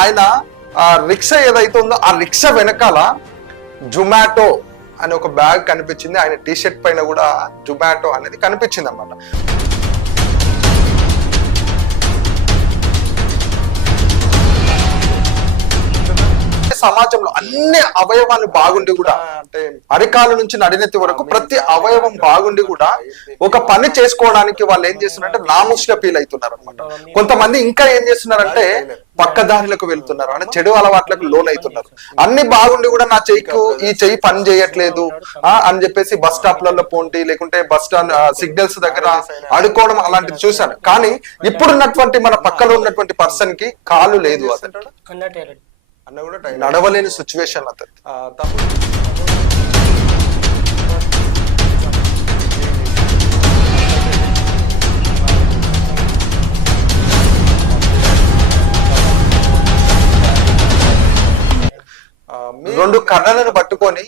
ఆయన ఆ రిక్షా ఏదైతే ఉందో ఆ రిక్షా వెనకాల జొమాటో అనే ఒక బ్యాగ్ కనిపించింది. ఆయన టీ షర్ట్ పైన కూడా జొమాటో అనేది కనిపించింది అన్నమాట. సమాజంలో అన్ని అవయవాలు బాగుండి కూడా, అంటే అరికాల నుంచి నడినెత్తి వరకు ప్రతి అవయవం బాగుండి కూడా ఒక పని చేసుకోవడానికి వాళ్ళు ఏం చేస్తున్నారంటే నామూష్గా ఫీల్ అవుతున్నారు అనమాట. కొంతమంది ఇంకా ఏం చేస్తున్నారంటే పక్కదారులకు వెళ్తున్నారు, అంటే చెడు అలవాట్లకు లోన్ అవుతున్నారు. అన్ని బాగుండి కూడా నా చెయ్యికు ఈ చెయ్యి పని చేయట్లేదు అని చెప్పేసి బస్ స్టాప్లలో పోండి, లేకుంటే బస్ స్టాండ్ సిగ్నల్స్ దగ్గర అడుకోవడం అలాంటివి చూశాను. కానీ ఇప్పుడున్నటువంటి మన పక్కలో ఉన్నటువంటి పర్సన్ కి కాలు లేదు, అతను అన్న కూడా నడవలేని సిచ్యువేషన్ అతను. రెండు కర్రలను పట్టుకొని